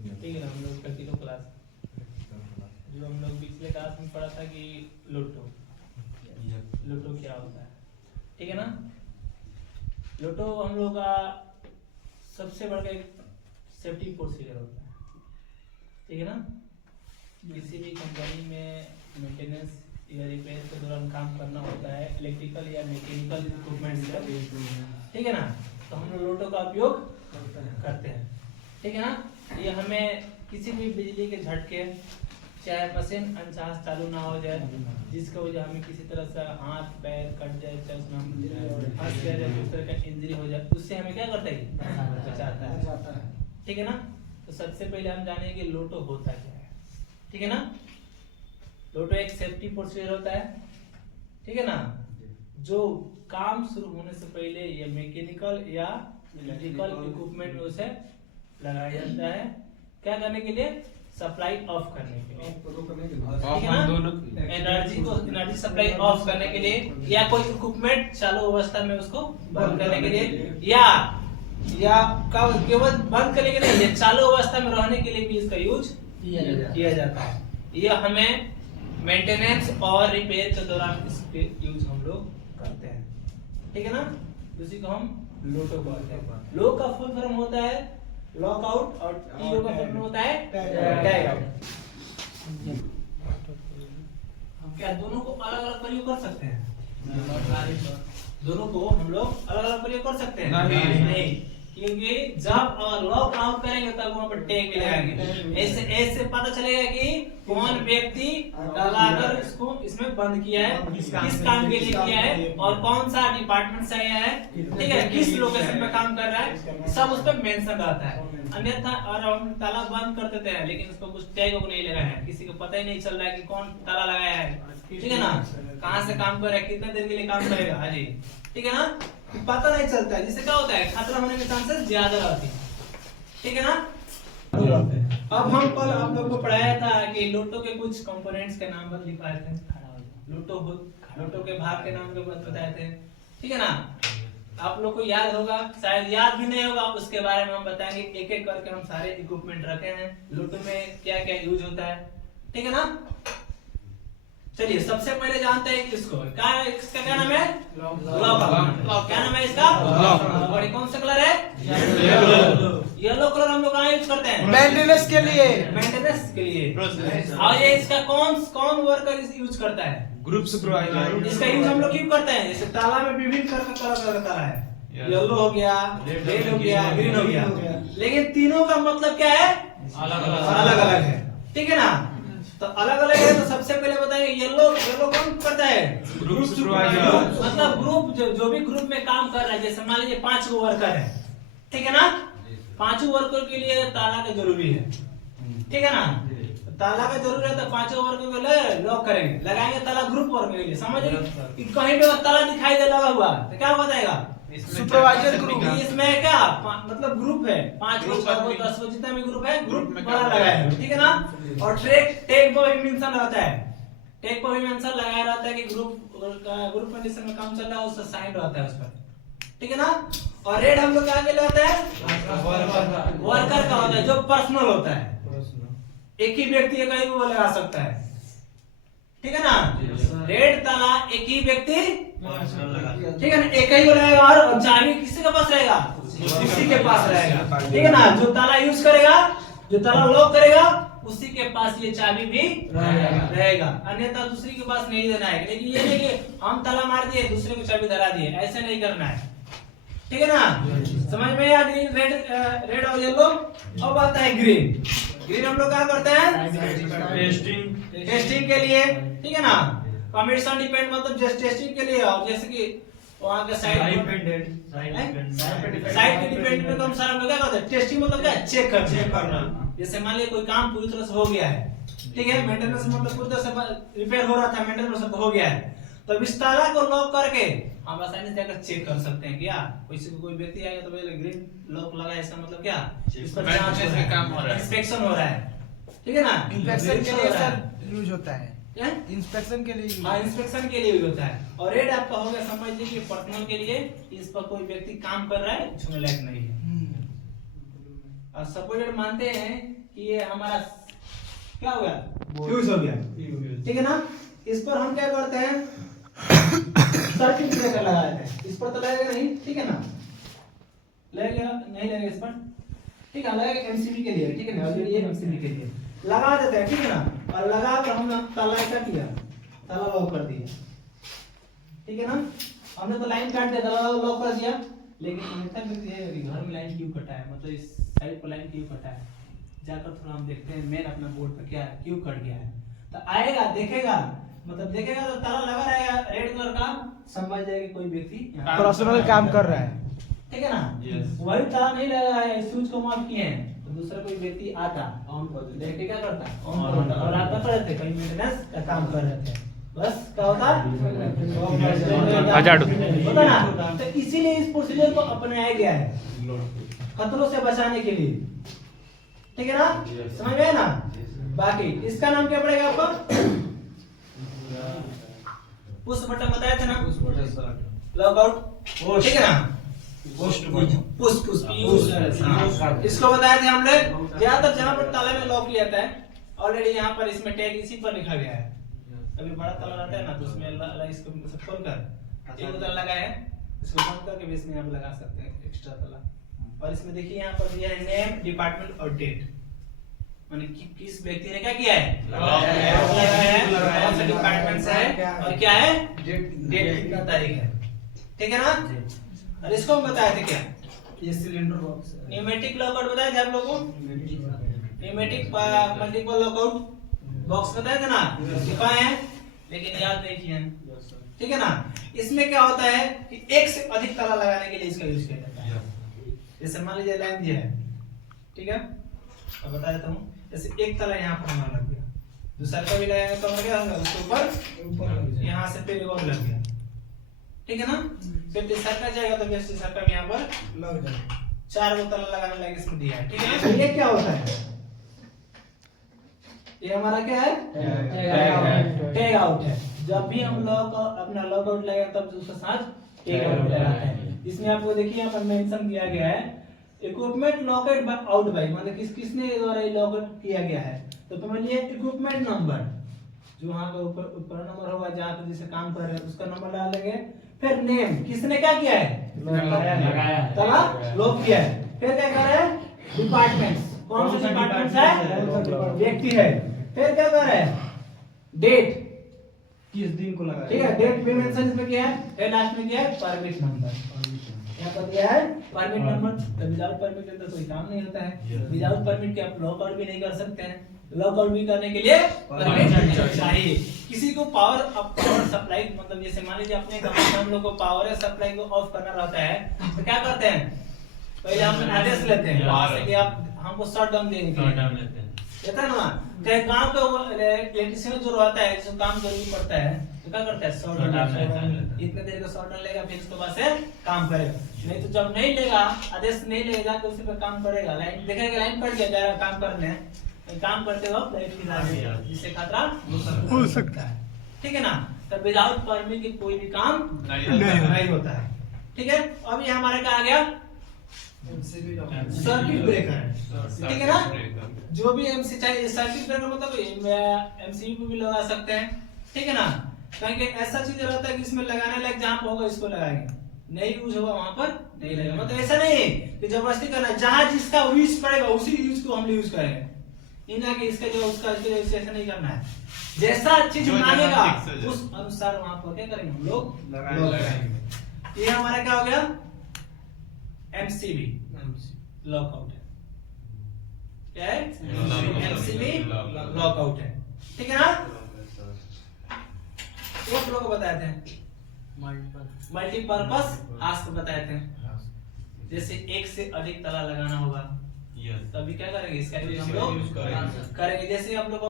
ठीक है ना। हम लोग प्रैक्टिकल क्लास जो हम लोग पिछले क्लास में पढ़ा था कि लोटो क्या होता है, ठीक है ना। लोटो हम लोग का सबसे बड़ा एक सेफ्टी प्रोसीजर होता है, ठीक है ना। किसी भी कंपनी में मेंटेनेंस या रिपेयर के दौरान काम करना होता है इलेक्ट्रिकल या मैकेनिकल इक्विपमेंट से, ठीक है ना। तो हम लोग लोटो का उपयोग करते हैं, ठीक है ना। ये हमें किसी भी बिजली के झटके, चाहे मशीन अनचाहा चालू ना हो जाए जिसकी वजह हमें किसी तरह से हाथ पैर कट जाए, चाहे उसमें हम फंस गए जाए, उस तरह का इंजरी हो जाए, उससे हमें क्या करता है, बचाता है, ठीक है ना। तो सबसे पहले हम जानेंगे कि लोटो होता क्या है, ठीक है ना। लोटो एक सेफ्टी प्रोसीजर होता है, ठीक है ना, जो काम शुरू होने से पहले ये मैकेनिकल या इलेक्ट्रिकल इक्विपमेंट में उसे लगाया जाता है, क्या करने के लिए, सप्लाई ऑफ करने के लिए, ठीक है ना। एनर्जी सप्लाई ऑफ करने के लिए, या कोई इक्विपमेंट चालू अवस्था में उसको बंद करने के लिए, या केवल बंद करने के लिए, या चालू अवस्था में रहने के लिए भी इसका यूज किया जाता है। यह हमें मेंटेनेंस और रिपेयर के दौरान इसके यूज हम लोग करते हैं, ठीक है ना। उसी को हम लोटो कहते हैं। लो का फुल फॉर्म होता है लॉकआउट और टीओ का फुल फॉर्म होता है टैग आउट। हम क्या दोनों को अलग अलग प्रयोग कर सकते हैं? दोनों को हम लोग अलग अलग प्रयोग कर सकते हैं? नहीं, क्योंकि जब लॉक आउट करेंगे तब वहां पर टैग भी लगाएंगे। ऐसे पता चलेगा कि कौन व्यक्ति अगर इसको इसमें बंद किया है, किस काम के लिए किया है, और कौन सा डिपार्टमेंट से आया है, ठीक है, किस लोकेशन पे काम कर रहा है, सब उस पर मेंशन रहता है। अन्यथा और हम ताला बंद कर देते हैं लेकिन उसको कुछ टैग नहीं लगाया है, किसी को पता ही नहीं चल रहा है कि कौन ताला लगाया है, ठीक है ना, कहाँ से काम कर रहा है, कितने देर के लिए काम करेगा, हाँ जी, ठीक है ना, पता नहीं चलता है, जिससे क्या होता है, खतरा होने के चांसेस ज्यादा रहते हैं, ठीक है ना। अब हम कल आप लोग को पढ़ाया था कि लोटो के कुछ कंपोनेंट्स के नाम पर लिखवाए थे, लोटो के भाग के नाम के बताए थे, ठीक है ना। आप लोग को याद होगा, शायद याद भी नहीं होगा, उसके बारे में हम बताएंगे, एक एक करके हम सारे इक्विपमेंट रखे हैं, लोटो में क्या क्या यूज होता है, ठीक है ना। चलिए सबसे पहले जानते हैं इसको, इसका क्या नाम है, लॉक। क्या नाम है इसका, और कौन सा कलर है, येलो कलर। हम लोग कहाँ यूज करते हैं, मेंटेनेंस के लिए। और ये इसका कौन वर्कर यूज करता है, ग्रुप सुपरवाइजर। इसका यूज हम लोग क्यों करते हैं, जैसे ताला में विभिन्न कलर का ताला है, येलो हो गया, रेड हो गया, ग्रीन हो गया, लेकिन तीनों का मतलब क्या है, अलग अलग है, ठीक है ना। तो अलग अलग है, तो सबसे पहले बताएंगे येलो कौन करता है, ग्रुप सुपरवाइजर। मतलब ग्रुप जो भी ग्रुप में काम कर रहा है, जैसे मान लीजिए 5 गो वर्कर है, ठीक है ना, 5 वर्कर के लिए ताला का जरूरी है, ठीक है ना। ताला का जरूरी है तो 5 वर्कर के लिए लॉक करेंगे, लगाएंगे ताला ग्रुप वर्कर के लिए, समझ रहे। कहीं पे ताला दिखाई दे लगा हुआ तो क्या बताएगा, सुपरवाइजर ग्रुप। इसमें क्या मतलब ग्रुप है, 5 गो 6 गो 10 गो जितना भी ग्रुप है, ग्रुप में बड़ा लगाया है, ठीक है ना। और टैग पर भी मेंशन रहता है, टैग पर भी मेंशन लगाया रहता है कि ग्रुप कंडीशन में काम चल रहा है, उसका साइन रहता है उस पर, ठीक है ना। और रेड हम लोग आगे लगाते हैं वर्कर का होता है, जो पर्सनल होता है, एक ही व्यक्ति एक ही वो लगा सकता है, ठीक है ना। रेड ताला एक ही व्यक्ति, ठीक है ना, एक ही लगाएगा, और चाबी किसी के पास रहेगा, उसी के पास रहेगा, ठीक है ना। जो ताला यूज करेगा, जो ताला लॉक करेगा, उसी के पास ये चाबी भी रहेगा, अन्यथा दूसरे के पास नहीं देना है। लेकिन ये नहीं कि हम ताला मार दिए दूसरे को चाबी धरा दिए, ऐसे नहीं करना है, ठीक है ना। समझ में आया, ग्रीन रेड और येलो। अब आता है ग्रीन हम लोग क्या करते हैं, टेस्टिंग के लिए, ठीक है ना। परमिशन डिपेंड मतलब जस्ट टेस्टिंग के लिए, और जैसे कि वहां का साइड पे डिपेंड पे हम सारा लोग क्या करते हैं, टेस्टिंग मतलब क्या, चेक करना। जैसे मान लीजिए कोई काम पूरी तरह से हो गया है, ठीक है, मेंटेनेंस मतलब पूरी तरह से रिपेयर हो रहा था, मेंटेनेंस सब हो गया है, तो इस ताला को लॉक करके हम आसानी से जाकर चेक कर सकते हैं, क्या कोई व्यक्ति आएगा तो पहले ग्रीन लॉक लगा है, इसका मतलब क्या, इस पर जांच हो रहा है, इंस्पेक्शन हो रहा है, ठीक है ना। इंस्पेक्शन के लिए सर यूज होता है, इंस्पेक्शन के लिए, हाँ इंस्पेक्शन के लिए यूज होता है। और रेड आपका हो गया, समझ लीजिए पर्सनल के लिए, इस पर कोई व्यक्ति काम कर रहा है, छूने लायक नहीं है, और सपोर्टेड मानते हैं कि ये हमारा क्या हो गया, फ्यूज हो गया, ठीक है ना। इस पर हम क्या करते हैं, सर्किट ब्रेकर लगा देते हैं। इस पर तो लगेगा नहीं, ठीक है ना, लगेगा नहीं लगेगा इस पर, ठीक है, लगेगा एमसीबी के लिए, ठीक है ना, ऑलरेडी ये एमसीबी के लिए लगा देते हैं, ठीक है ना। और लगा कर हमने ताला क्या किया, ताला लॉक कर दिया, ठीक है ना। हमने तो लाइन काट दिया, ताला लॉक कर दिया, लेकिन घर में लाइन क्यों कटा है, मतलब इस साइड पर लाइन क्यों कटा है, जाकर थोड़ा हम देखते हैं मेन अपना बोर्ड पर क्या है, क्यों कट गया है। तो आएगा देखेगा, मतलब देखेगा तो ताला लगा रहेगा रेड कलर का, समझ जाएगा कोई व्यक्ति प्रोफेशनल काम कर रहा है, ठीक है ना। वही ताला नहीं लगा है, स्विच को ऑफ किए हैं, तो दूसरा कोई व्यक्ति आता ऑन कर देख के क्या करता है, ऑन करता, और आप कर रहे थे कहीं मेंटेनेंस का काम कर रहे थे, बस क्या होता होता ना। तो इसीलिए इस प्रोसीजर को अपनाया गया है खतरों से बचाने के लिए, ठीक है ना, समझ में है ना। बाकी इसका नाम क्या पड़ेगा आपको, पुश बटन बताया था ना, लॉकआउट, ठीक है ना, पुश इसको बताए थे हम लोग। ज्यादातर जहाँ पर ताला में लॉक किया जाता है, ऑलरेडी यहाँ पर इसमें टैग इसी पर लिखा गया है। कभी बड़ा ताला रहता है ना, तो उसमें इसको खोल कर एक ताला लगा है, इसको बंद करके भी इसमें आप लगा सकते हैं एक्स्ट्रा ताला। और इसमें देखिए यहाँ पर दिया है नेम, डिपार्टमेंट और डेट, माने किस व्यक्ति ने क्या किया है, कौन सा डिपार्टमेंट से है, और क्या है डेट कितना तारीख है, ठीक है ना। और इसको हम बताए थे क्या, ये सिलेंडर बॉक्स है, न्यूमेटिक लॉकआउट बताया था आप लोगों को, न्यूमेटिक मल्टीपल लॉकआउट बॉक्स बताया था ना, सिखाए हैं लेकिन याद नहीं किए हैं, ठीक है ना। इसमें क्या होता है कि एक से अधिक ताला लगाने के लिए इसका यूज किया जाता है। जैसे मान लीजिए लाइन दिया है, ठीक है, अब बता देता हूँ। जैसे एक ताला यहाँ पर हमारा लग गया, दूसरा का भी लगाएंगे तो हमारा क्या होगा, उसके ऊपर यहाँ से फिर और लग गया, ठीक है ना। फिर तीसरा का जाएगा तो फिर तीसरा का यहाँ पर लग जाएगा, 4 गो ताला लगाने लगे इसमें दिया है, ठीक है। ये क्या होता है, ये हमारा क्या है, टैग आउट है। जब भी हम लोग अपना लॉकआउट लगाए तब उसके साथ टैग आउट लगाते हैं। इसमें आपको देखिए यहाँ पर मेंशन किया गया है इक्विपमेंट लॉकआउट आउट बाय, मतलब किसने द्वारा ये लॉकआउट किया गया है। तो समझिए इक्विपमेंट नंबर, जो वहाँ का ऊपर नंबर होगा जहाँ पे जिसे काम कर रहे हैं उसका नंबर डालेंगे। फिर नेम, किसने क्या किया है, लगाया ताला लॉक किया है। फिर क्या कर रहे हैं, डिपार्टमेंट्स, कौन सा डिपार्टमेंट है, व्यक्ति है। फिर क्या कर रहे हैं, डेट, किस दिन को लगा, ठीक है, डेट भी मेंशन इसमें किया है। फिर लास्ट में किया है परमिट नंबर, यहाँ पर दिया है परमिट नंबर। तो विदाउट परमिट के तो कोई काम नहीं होता है, विदाउट परमिट के आप लॉकआउट भी नहीं कर सकते हैं। लॉकआउट भी करने के लिए परमिट चाहिए। किसी को पावर सप्लाई, मतलब जैसे मान लीजिए अपने घर में हम लोग को पावर सप्लाई को ऑफ करना रहता है, तो क्या करते हैं, पहले हम आदेश लेते हैं जैसे कि आप हमको शट डाउन देंगे, कहता है ना, कहीं काम का इलेक्ट्रिशियन जो रहता है, जो काम जरूरी पड़ता है तो क्या करता है, शॉर्ट डाउन, इतने देर का शॉर्ट डाउन लेगा, फिर उसके बाद से काम करेगा। नहीं तो जब नहीं लेगा, आदेश नहीं लेगा तो उसी पे काम करेगा। लाइन देखेगा, लाइन कट गया, जा रहा काम करने, काम करते वक्त लाइट की लाइन जिससे खतरा हो सकता है, ठीक है ना। तो विदाउट परमिट की कोई भी काम नहीं होता है, ठीक है। अब ये हमारे क्या आ गया, सर्किट ब्रेकर, ठीक है ना। जो भी एमसी चाहिए, सर्किट ब्रेकर मतलब एमसीबी को भी लगा सकते हैं, ठीक है ना। कहीं ऐसा चीज रहता है कि इसमें लगाने लायक जहाँ होगा इसको लगाएंगे, नहीं यूज होगा वहां पर नहीं लगेगा। मतलब ऐसा नहीं कि जबरदस्ती करना, जहाँ जिसका यूज पड़ेगा उसी यूज को हम यूज करेंगे, इना कि इसका जो उसका ऐसा नहीं करना है। जैसा चीज मांगेगा उस अनुसार वहां पर क्या करेंगे, हम लोग लगाएंगे। ये हमारा क्या हो गया, एमसीबी लॉकआउट है, क्या है, एमसीबी लॉकआउट है, ठीक है ना। एक लोग बताए थे मल्टीपर्पस आस्क बताए थे, जैसे एक से अधिक ताला लगाना होगा तभी क्या करेंगे, इसका यूज हम लोग करेंगे। जैसे आप लोग